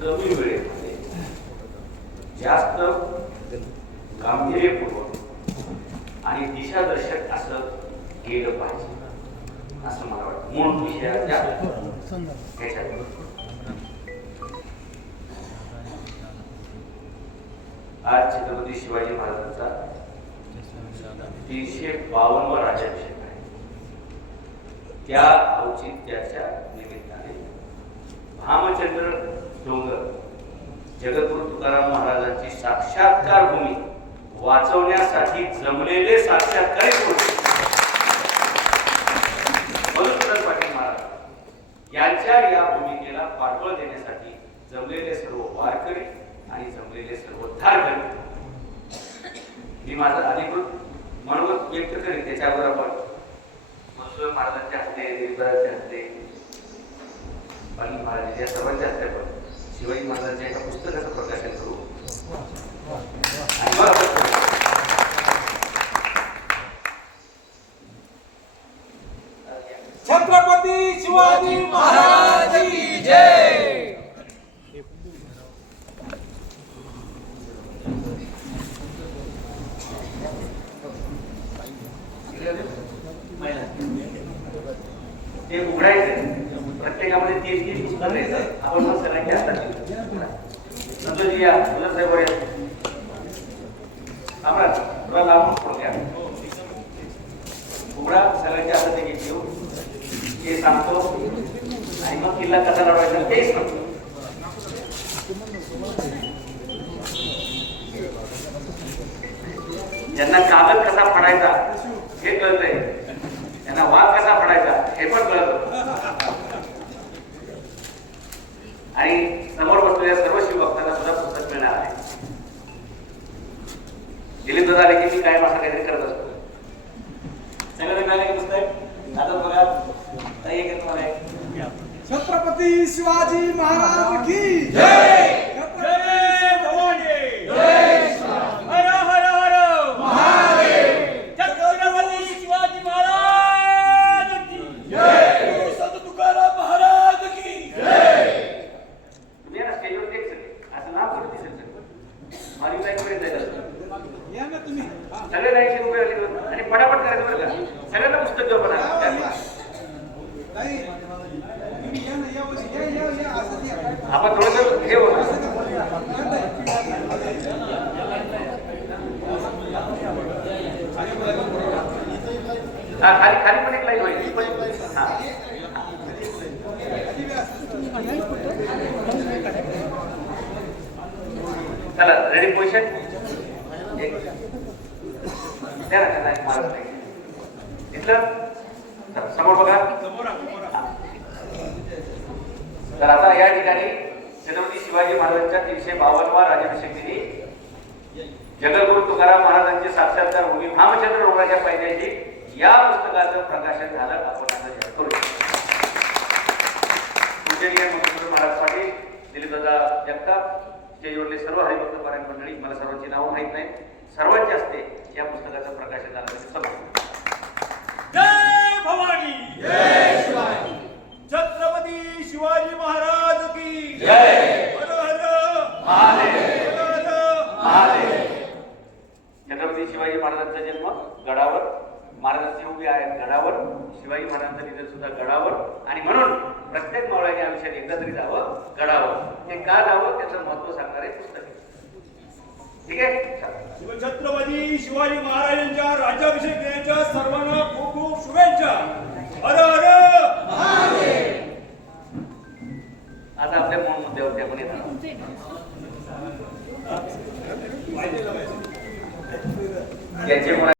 कमी वेळेमध्ये जास्त गांभीर्यपूर्वक आणि दिशादर्शक असं केलं पाहिजे असं मला वाटतं. मूळ विषयाच्या आज छत्रपती शिवाजी महाराजांचा 352वा राज्याभिषेक आहे. त्या औचित्याच्या निमित्ताने भामचंद्र डोंगर जगद्गुरु तुकाराम महाराजांची साक्षात्कार भूमी वाचवण्यासाठी जमलेले साक्षात्कारी होते. मधुसूदन पाटील महाराज यांच्या या भूमिकेला पाठबळ देण्यासाठी जमलेले सर्व वारकरी आणि जमलेले सर्व धारकरी मी माझा अधिकृत मनोगत व्यक्त करेन. त्याच्यावर आपण मधुसूदन महाराजांच्या हस्ते, दिलीपराजांच्या हस्ते, पाटील महाराज या सर्वांच्या हस्ते आपण शिवाजी महाराजांच्या एका पुस्तकाचं प्रकाशन करू आणि मग छत्रपती शिवाजी महाराज की जय. ते उघडायचं प्रत्येकामध्ये 30 पुस्तकं द्यायचं. आपण मग सगळ्यांच्या हातात संतोषजी या मुलं साहेब वर आम्हाला थोडा लांबून फोन घ्या. उघडा सगळ्यांच्या हातात एक घेऊ हे सांगतो आणि मग किल्ला कसा लढवायचा तेच सांगतो. ज्यांना कागद कसा फाडायचा हे कळतंय, त्यांना वाघ कसा फाडायचा हे पण कळत. आणि समोर बसलेल्या सर्व शिवभक्तांना सुद्धा पुस्तक मिळणार आहे. दिलीप दादा आले की मी कायम असं काहीतरी करत असतो. सगळं मिळाले की पुस्तक आता बघा एक तुम्हाला छत्रपती शिवाजी महाराज की जय. जय भवानी. जय हर हर हर महादेव. छत्रपती शिवाजी महाराज की जय. संत तुकाराम महाराज की जय. तुम्ही ना स्टेजवर देख सगळे असं नाव करत दिसेल माझी लाईन मध्ये जायचं या ना तुम्ही सगळे लाईनशी उभे राहिले आणि पटापट करायचं बरं का. सगळ्यांना पुस्तक देऊ पण आपण थोडंसं हे होऊ खाली खाली पण एक लाईन होईल. चला रेडी पोझिशन इथलं समोर बघा. तर आता या ठिकाणी छत्रपती शिवाजी महाराजांच्या 352वा राज्याभिषेक दिनी जगद्गुरु तुकाराम महाराजांची साक्षात्कार भूमी भामचंद्र डोंगराच्या पायथ्याशी या पुस्तकाचं प्रकाशन झालं. आपण आता जाहीर करूया. पूजनीय मधुसूदन महाराज पाटील, दिलीपदादा जगताप, स्टेजवरले सर्व हरिभक्त पारायण मंडळी, मला सर्वांची नावं माहीत नाही, सर्वांच्या हस्ते या पुस्तकाचं प्रकाशन झालं. जय भवानी. जय शिवाजी. छत्रपती शिवाजी महाराज की जय. हर हर महादेव. हर हर महादेव. छत्रपती शिवाजी महाराजांचा जन्म गडावर, महाराजांची उभी आहेत गडावर, शिवाजी महाराजांचं निधन सुद्धा गडावर. आणि म्हणून प्रत्येक मावळ्याने आयुष्यात एकदा तरी जावं गडावर. हे का जावं त्याचं महत्व सांगणारे पुस्तक आहे. ठीक आहे. छत्रपती शिवाजी महाराजांच्या राज्याभिषेक दिनाच्या सर्वांना खूप खूप शुभेच्छा. हर हर महादेव. आता आपल्या मूळ मुद्द्यावरती आपण येणार याचे